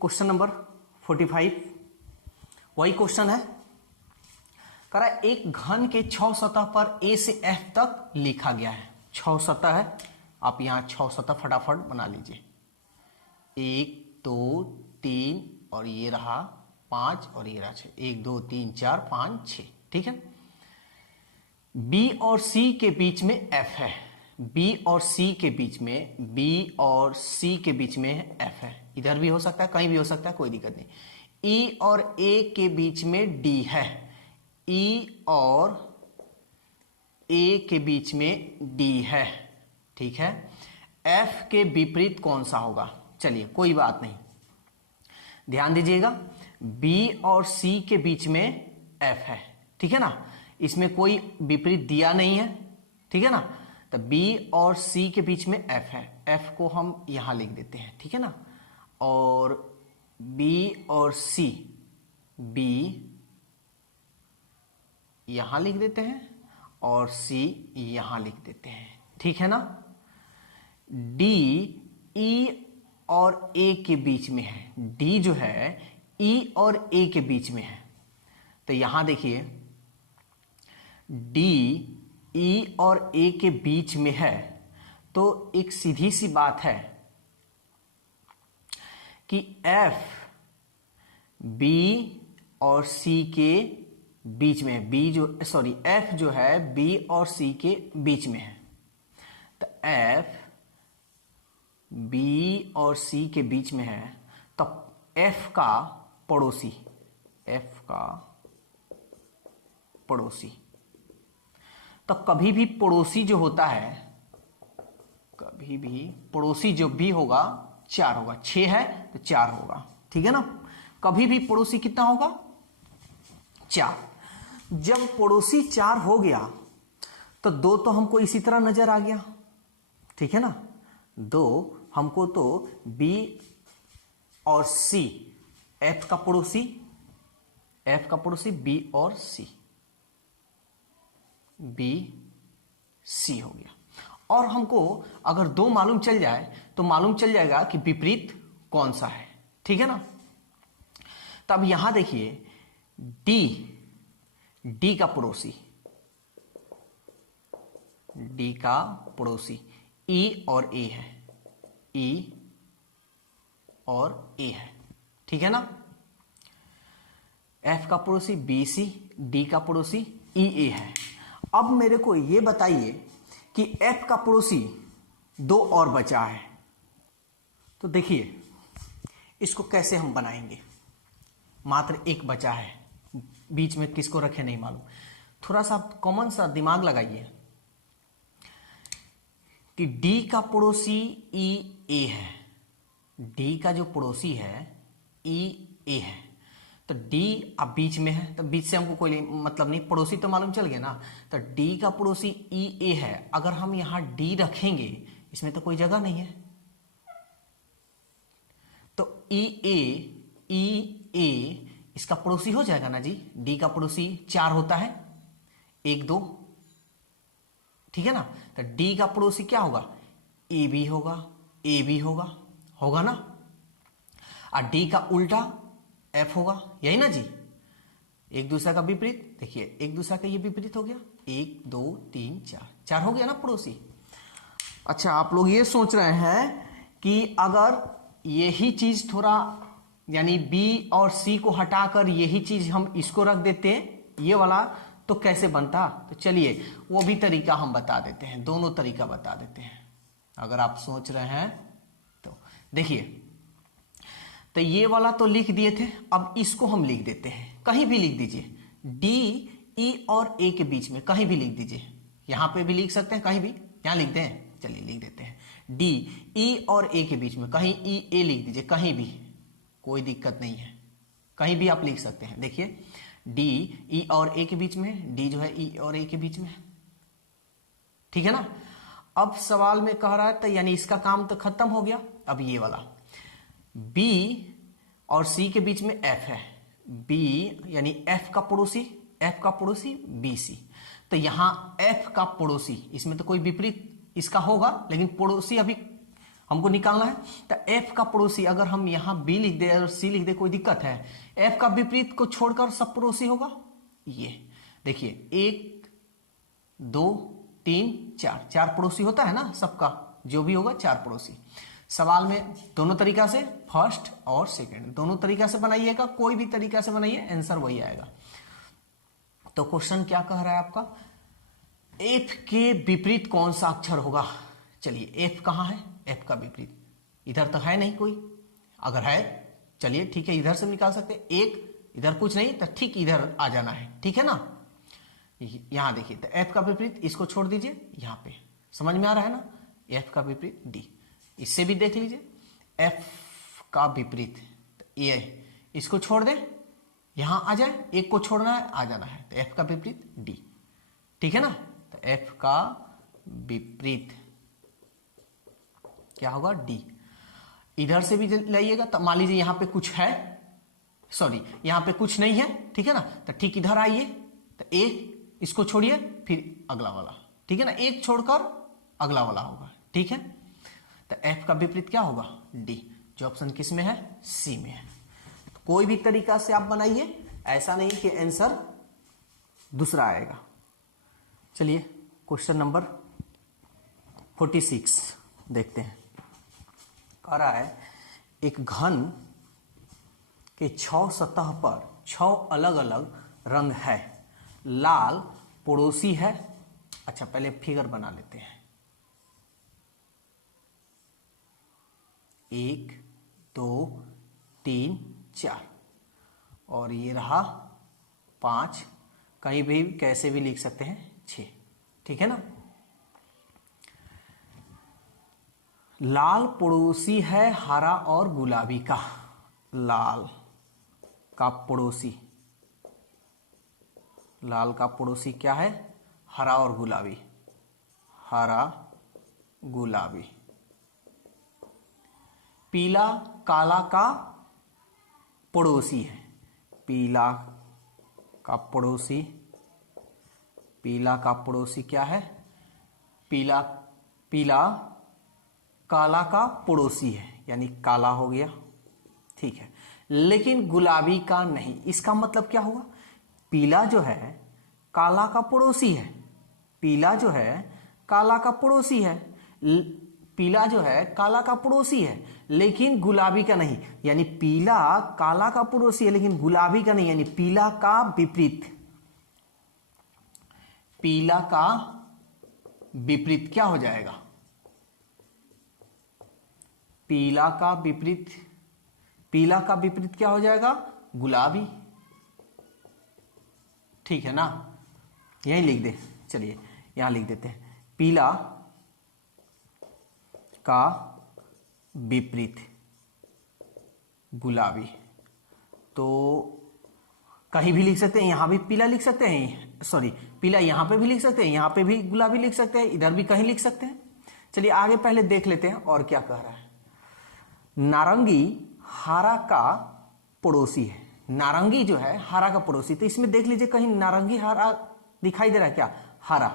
Question number 45, वही question है। कह रहा है एक घन के 6 सतह पर ए से एफ तक लिखा गया है। 6 सतह है, आप यहां 6 सतह फटाफट बना लीजिए। 1 2 3 और ये रहा 5 और ये रहा 6। 1 2 3 4 5 6, ठीक है। बी और सी के बीच में एफ है। बी और सी के बीच में, बी और सी के बीच में एफ है। इधर भी हो सकता है, कहीं भी हो सकता है, कोई दिक्कत नहीं। ई और ए के बीच में डी है। ई और ए के बीच में डी है, ठीक है। एफ के विपरीत कौन सा होगा? चलिए कोई बात नहीं, ध्यान दीजिएगा। बी और सी के बीच में एफ है, ठीक है ना। इसमें कोई विपरीत दिया नहीं है, ठीक है ना। तो बी और सी के बीच में एफ है। एफ को हम यहां लिख देते हैं, ठीक है ना। और बी और सी, बी यहां लिख देते हैं और सी यहां लिख देते हैं, ठीक है ना। डी ई और ए के बीच में है। डी जो है ई और ए के बीच में है। तो यहां देखिए, डी ई और ए के बीच में है, तो एक सीधी सी बात है कि एफ बी और सी के बीच में है। एफ जो है बी और सी के बीच में है। तो एफ बी और सी के बीच में है, तो एफ का पड़ोसी, एफ का पड़ोसी। तो कभी भी पड़ोसी जो होता है, कभी भी पड़ोसी जो भी होगा 4 होगा। 6 है तो 4 होगा, ठीक है ना। कभी भी पड़ोसी कितना होगा? 4। जब पड़ोसी 4 हो गया तो 2 तो हमको इसी तरह नजर आ गया, ठीक है ना। 2 हमको तो बी और सी, एफ का पड़ोसी, एफ का पड़ोसी बी और सी, बी सी हो गया। और हमको अगर 2 मालूम चल जाए तो मालूम चल जाएगा कि विपरीत कौन सा है, ठीक है ना। तब यहां देखिए, डी का पड़ोसी, डी का पड़ोसी ई और ए है, ई और ए है, ठीक है ना। एफ का पड़ोसी बी सी, डी का पड़ोसी ई ए है। अब मेरे को यह बताइए कि एफ का पड़ोसी 2 और बचा है। तो देखिए इसको कैसे हम बनाएंगे। मात्र 1 बचा है, बीच में किसको रखे नहीं मालूम। थोड़ा सा कॉमन सा दिमाग लगाइए कि डी का पड़ोसी ई ए है। डी का जो पड़ोसी है ई ए है, तो डी अब बीच में है, तो बीच से हमको कोई मतलब नहीं, पड़ोसी तो मालूम चल गया ना। तो डी का पड़ोसी ई ए है। अगर हम यहां डी रखेंगे, इसमें तो कोई जगह नहीं है, तो ई ए इसका पड़ोसी हो जाएगा ना जी। डी का पड़ोसी 4 होता है, 1 2, ठीक है ना। तो डी का पड़ोसी क्या होगा? ए बी होगा, ए बी होगा, होगा ना। और डी का उल्टा एफ होगा, यही ना जी। एक दूसरे का विपरीत, देखिए एक दूसरे का ये विपरीत हो गया। 1 2 3 4 हो गया ना पड़ोसी। अच्छा, आप लोग ये सोच रहे हैं कि अगर यही चीज थोड़ा, यानी बी और सी को हटाकर यही चीज हम इसको रख देते, ये वाला, तो कैसे बनता? तो चलिए वो भी तरीका हम बता देते हैं, दोनों तरीका बता देते हैं अगर आप सोच रहे हैं तो। देखिए, तो ये वाला तो लिख दिए थे, अब इसको हम लिख देते हैं, कहीं भी लिख दीजिए। डी ई और ए के बीच में कहीं भी लिख दीजिए, यहां पे भी लिख सकते हैं, कहीं भी, यहां लिख दें, चलिए लिख देते हैं। डी ई और ए के बीच में कहीं ई ए लिख दीजिए, कहीं भी, कोई दिक्कत नहीं है, कहीं भी आप लिख सकते हैं। देखिए डी ई और ए के बीच में, डी जो है ई और ए के बीच में, ठीक है ना। अब सवाल में कह रहा है, तो यानी इसका काम तो खत्म हो गया। अब ये वाला बी और सी के बीच में एफ है। बी यानी एफ का पड़ोसी बी सी। तो यहां एफ का पड़ोसी, इसमें तो कोई विपरीत इसका होगा, लेकिन पड़ोसी अभी हमको निकालना है। तो एफ का पड़ोसी अगर हम यहां बी लिख दे और सी लिख दे कोई दिक्कत है? एफ का विपरीत को छोड़कर सब पड़ोसी होगा। ये देखिए 1 2 3 4, 4 पड़ोसी होता है ना सबका, जो भी होगा 4 पड़ोसी। सवाल में दोनों तरीका से, फर्स्ट और सेकंड दोनों तरीका से बनाइएगा, कोई भी तरीका से बनाइए आंसर वही आएगा। तो क्वेश्चन क्या कह रहा है आपका, एफ के विपरीत कौन सा अक्षर होगा? चलिए एफ कहां है? एफ का विपरीत इधर तो है नहीं कोई, अगर है चलिए ठीक है इधर से निकाल सकते हैं। एक इधर कुछ नहीं तो ठीक इधर आ जाना है, ठीक है ना। यहां देखिए तो एफ का विपरीत इसको छोड़ दीजिए, यहां पे समझ में आ रहा है ना, एफ का विपरीत डी। इससे भी देख लीजिए एफ का विपरीत तो ये, इसको छोड़ दे यहां आ जाए, एक को छोड़ना है आ जाना है, तो एफ का विपरीत डी, ठीक है ना। तो एफ का विपरीत क्या होगा? डी। इधर से भी लाइएगा तो मान लीजिए यहां पे कुछ है, सॉरी यहां पे कुछ नहीं है, ठीक है ना। तो ठीक इधर आइए तो एक इसको छोड़िए फिर अगला वाला, ठीक है ना, एक छोड़कर अगला वाला होगा, ठीक है। तो एफ का विपरीत क्या होगा? डी, जो ऑप्शन किस में है? सी में है। तो कोई भी तरीका से आप बनाइए, ऐसा नहीं कि आंसर दूसरा आएगा। चलिए क्वेश्चन नंबर 46 देखते हैं। कह रहा है एक घन के 6 सतह पर 6 अलग अलग रंग है, लाल पड़ोसी है। अच्छा पहले फिगर बना लेते हैं। 1 2 3 4 और ये रहा 5, कहीं भी कैसे भी लिख सकते हैं 6, ठीक है ना। लाल पड़ोसी है हरा और गुलाबी का, लाल का पड़ोसी, लाल का पड़ोसी क्या है? हरा और गुलाबी, हरा गुलाबी। पीला काला का पड़ोसी है, पीला का पड़ोसी, पीला का पड़ोसी क्या है? पीला, पीला काला का पड़ोसी है, यानी काला हो गया, ठीक है। लेकिन गुलाबी का नहीं। इसका मतलब क्या हुआ? पीला जो है काला का पड़ोसी है, पीला जो है काला का पड़ोसी है, पीला जो है काला का पड़ोसी है लेकिन गुलाबी का नहीं, यानी पीला काला का पड़ोसी है लेकिन गुलाबी का नहीं, यानी पीला का विपरीत, पीला का विपरीत क्या हो जाएगा? पीला का विपरीत, पीला का विपरीत क्या हो जाएगा? गुलाबी, ठीक है ना। यही लिख दे, चलिए यहां लिख देते हैं, पीला का विपरीत गुलाबी। तो कहीं भी लिख सकते हैं, यहां भी पीला लिख सकते हैं, सॉरी पीला यहां पे भी लिख सकते हैं, यहां पे भी गुलाबी लिख सकते हैं, इधर भी कहीं लिख सकते हैं। चलिए आगे पहले देख लेते हैं और क्या कह रहा है। नारंगी हरा का पड़ोसी है, नारंगी जो है हरा का पड़ोसी, तो इसमें देख लीजिए कहीं नारंगी हरा दिखाई दे रहा है क्या? हरा,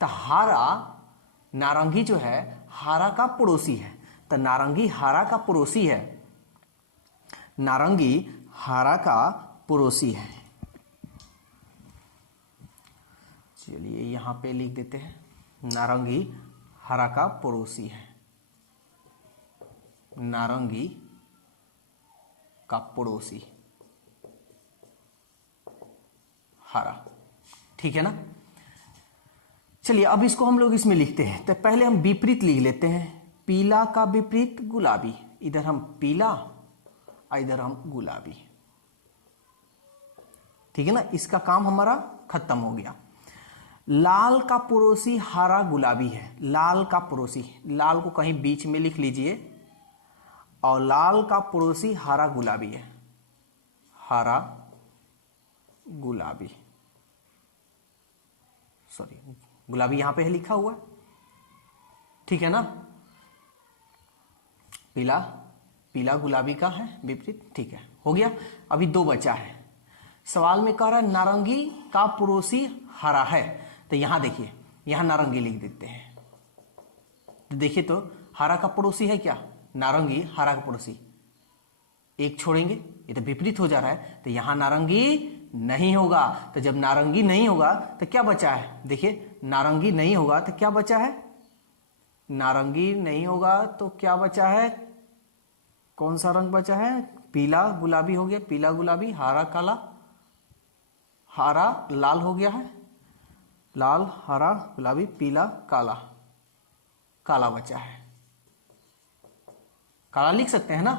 तो हरा नारंगी जो है हरा का पड़ोसी है, तो नारंगी हरा का पड़ोसी है, नारंगी हरा का पड़ोसी है। चलिए यहां पे लिख देते हैं, नारंगी हरा का पड़ोसी है, नारंगी का पड़ोसी हरा, ठीक है ना। चलिए अब इसको हम लोग इसमें लिखते हैं, तो पहले हम विपरीत लिख लेते हैं, पीला का विपरीत गुलाबी, इधर हम पीला और इधर हम गुलाबी, ठीक है ना। इसका काम हमारा खत्म हो गया। लाल का पड़ोसी हरा गुलाबी है, लाल का पड़ोसी, लाल को कहीं बीच में लिख लीजिए, और लाल का पड़ोसी हरा गुलाबी है, हरा गुलाबी, सॉरी गुलाबी यहां पे है लिखा हुआ, ठीक है ना। पीला, पीला गुलाबी का है विपरीत, ठीक है, हो गया। अभी 2 बचा है। सवाल में कह रहा है नारंगी का पड़ोसी हरा है, तो यहां देखिए यहां नारंगी लिख देते हैं, तो देखिए तो हरा का पड़ोसी है क्या, नारंगी हरा का पड़ोसी, एक छोड़ेंगे, ये तो विपरीत हो जा रहा है, तो यहां नारंगी नहीं होगा। तो जब नारंगी नहीं होगा तो क्या बचा है, देखिए नारंगी नहीं होगा तो क्या बचा है, नारंगी नहीं होगा तो क्या बचा है, कौन सा रंग बचा है, पीला गुलाबी हो गया, पीला गुलाबी, हरा काला, हरा लाल हो गया है, लाल हरा गुलाबी पीला काला, काला बचा है, काला लिख सकते हैं ना।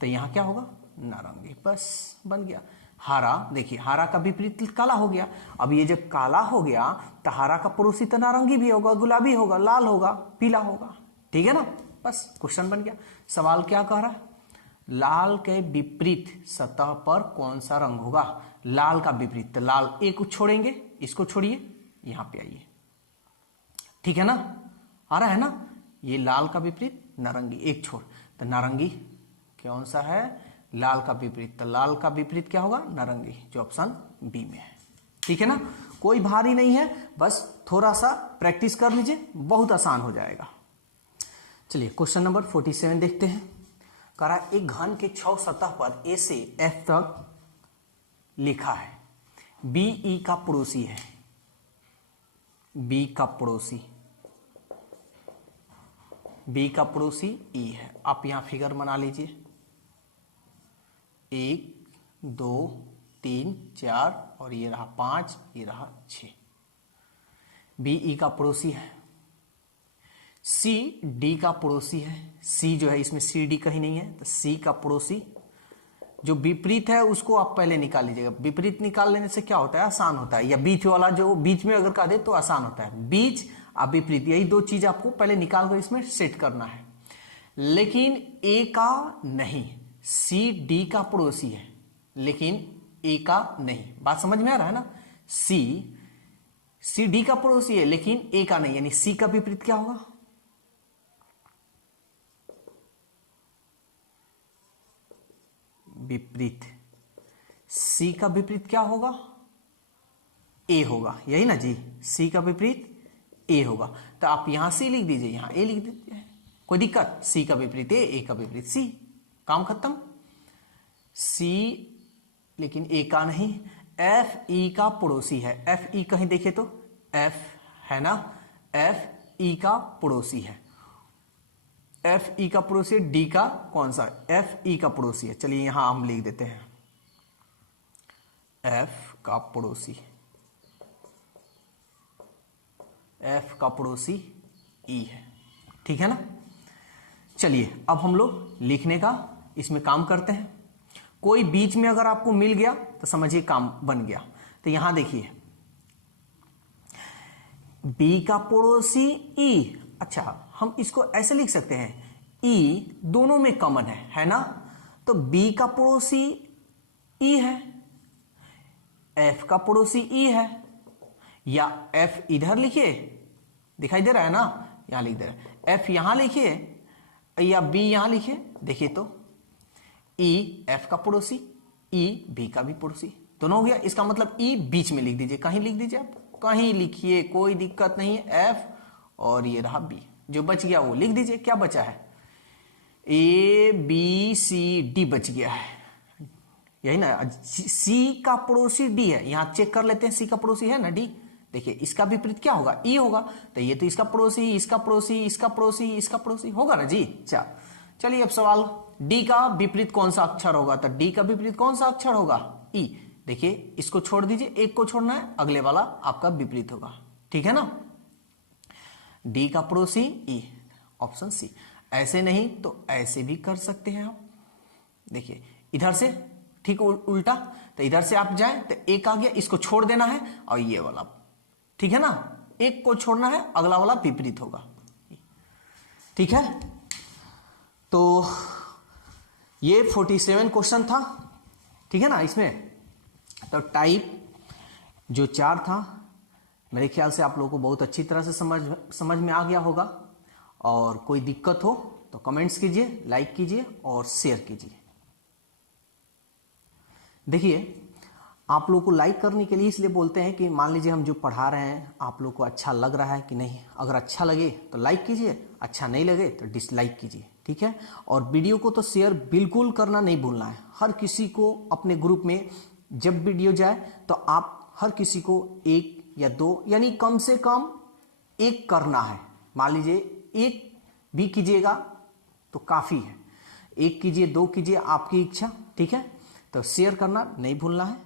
तो यहां क्या होगा, नारंगी, बस बन गया। हरा, देखिए हरा का विपरीत काला हो गया। अब ये जब काला हो गया तो हरा का पड़ोसी तो नारंगी भी होगा, गुलाबी होगा, लाल होगा, पीला होगा, ठीक है ना। बस क्वेश्चन बन गया। सवाल क्या कह रहा है, लाल के विपरीत सतह पर कौन सा रंग होगा, लाल का विपरीत, तो लाल एक छोड़ेंगे, इसको छोड़िए, यहां पे आइए, ठीक है ना, आ रहा है ना। ये लाल का विपरीत नारंगी, एक छोड़, तो नारंगी कौन सा है, लाल का विपरीत, तो लाल का विपरीत क्या होगा, नारंगी, जो ऑप्शन बी में है, ठीक है ना। कोई भारी नहीं है, बस थोड़ा सा प्रैक्टिस कर लीजिए, बहुत आसान हो जाएगा। चलिए क्वेश्चन नंबर 47 देखते हैं। कह रहा है एक घन के 6 सतह पर ए से एफ तक लिखा है, बी ई का पड़ोसी है, बी का पड़ोसी, बी का पड़ोसी ई है। आप यहां फिगर बना लीजिए, 1 2 3 4 और ये रहा 5, ये रहा 6, बी ई का पड़ोसी है। सी डी का पड़ोसी है, सी जो है इसमें सी डी कहीं नहीं है, तो सी का पड़ोसी, जो विपरीत है उसको आप पहले निकाल लीजिएगा। विपरीत निकाल लेने से क्या होता है, आसान होता है, या बीच वाला जो बीच में अगर कह दे तो आसान होता है। बीच और विपरीत, यही दो चीज आपको पहले निकाल कर इसमें सेट करना है। लेकिन ए का नहीं, सी डी का पड़ोसी है लेकिन ए का नहीं, बात समझ में आ रहा है ना। सी डी का पड़ोसी है लेकिन ए का नहीं, यानी सी का विपरीत क्या होगा, विपरीत, सी का विपरीत क्या होगा, ए होगा, यही ना जी, सी का विपरीत ए होगा। तो आप यहां सी लिख दीजिए, यहां ए लिख दीजिए, कोई दिक्कत, सी का विपरीत ए का विपरीत सी, काम खत्म। सी लेकिन ए का नहीं, एफ ई का पड़ोसी है, एफ ई कहीं देखे तो एफ है ना, एफ ई का पड़ोसी है, एफ ई का पड़ोसी है, डी का कौन सा, एफ ई का पड़ोसी है। चलिए यहां हम लिख देते हैं एफ का पड़ोसी, एफ का पड़ोसी ई है, ठीक है ना। चलिए अब हम लोग लिखने का इसमें काम करते हैं। कोई बीच में अगर आपको मिल गया तो समझिए काम बन गया। तो यहां देखिए बी का पड़ोसी ई, अच्छा हम इसको ऐसे लिख सकते हैं, ई दोनों में कॉमन है ना, तो बी का पड़ोसी ई है, एफ का पड़ोसी ई है, या एफ इधर लिखिए, दिखाई दे रहा है ना, यहां लिख दे रहा है, एफ यहां लिखिए या बी यहां लिखिए, देखिए तो ई एफ का पड़ोसी, ई बी का भी पड़ोसी, दोनों हो गया। इसका मतलब ई बीच में लिख दीजिए, कहीं लिख दीजिए, आप कहीं लिखिए, कोई दिक्कत नहीं है, एफ और ये रहा बी, जो बच गया वो लिख दीजिए। क्या बचा है, ए बी सी डी बच गया है, यही ना। सी का पड़ोसी डी है, यहां चेक कर लेते हैं, सी का पड़ोसी है ना डी, देखिए इसका विपरीत क्या होगा, ई होगा, तो ये तो इसका पड़ोसी, इसका पड़ोसी, इसका पड़ोसी, इसका पड़ोसी होगा ना जी। चलिए अब सवाल, डी का विपरीत कौन सा अक्षर होगा, तो डी का विपरीत कौन सा अक्षर होगा, ई। देखिए इसको छोड़ दीजिए, एक को छोड़ना है, अगले वाला आपका विपरीत होगा, ठीक है ना। डी का पड़ोसी ई, ऑप्शन सी। ऐसे नहीं तो ऐसे भी कर सकते हैं आप, देखिए इधर से ठीक उल्टा, तो इधर से आप जाएं तो एक आ गया, इसको छोड़ देना है, और ये वाला, ठीक है ना, एक को छोड़ना है, अगला वाला विपरीत होगा, ठीक है। तो ये 47 क्वेश्चन था, ठीक है ना। इसमें तो टाइप जो 4 था, मेरे ख्याल से आप लोगों को बहुत अच्छी तरह से समझ में आ गया होगा। और कोई दिक्कत हो तो कमेंट्स कीजिए, लाइक कीजिए और शेयर कीजिए। देखिए आप लोग को लाइक करने के लिए इसलिए बोलते हैं कि मान लीजिए हम जो पढ़ा रहे हैं आप लोग को अच्छा लग रहा है कि नहीं। अगर अच्छा लगे तो लाइक कीजिए, अच्छा नहीं लगे तो डिसलाइक कीजिए, ठीक है। और वीडियो को तो शेयर बिल्कुल करना नहीं भूलना है। हर किसी को अपने ग्रुप में जब वीडियो जाए तो आप हर किसी को 1 या 2 यानी कम से कम 1 करना है। मान लीजिए 1 भी कीजिएगा तो काफ़ी है, 1 कीजिए 2 कीजिए, आपकी इच्छा, ठीक है। तो शेयर करना नहीं भूलना है।